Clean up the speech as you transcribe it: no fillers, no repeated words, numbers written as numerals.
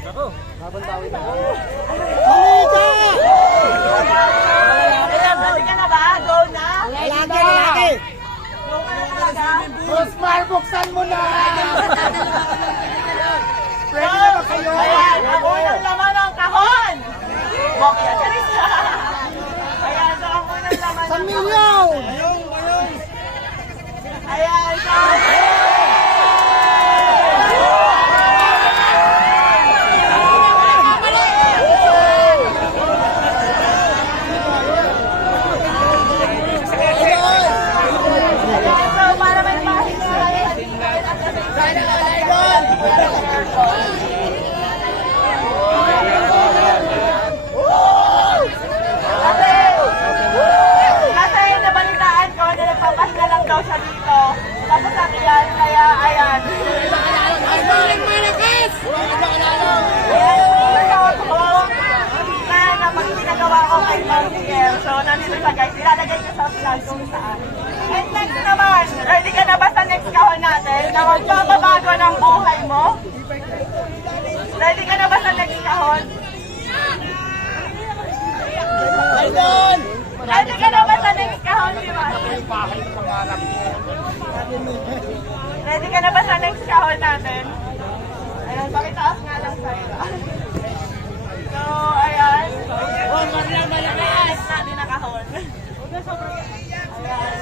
Ako. Babantawi na. Malika! Ready ka na ba? Go na? Lalaki! Go ka na talaga? Rosmar, buksan mo na! Ready na ba kayo? Ayan, ang unang laman ng kahon! Bokya, charis na! Ayan, so ang unang laman Sa ng milyon! Ayan, so... So, para may kasi nabalitaan ko na nagpapahinga lang daw siya dito. Tapos sabi yan, kaya ayan. Kaya na pag pinagawa ko kay Mountaineer, so nandito siya guys, ilalagay ko sa vlog kung saan. And next naman, ready ka na ba sa next kahon natin na magpapabago ng buhay mo? Ready ka na ba sa next kahon? Idol! Ready ka na ba sa next kahon, di ba? Ready ka na ba sa next kahon natin? Ayan, pakitaas nga lang sa'yo. So, ayan. Next natin na kahon. Ayan. Ayan.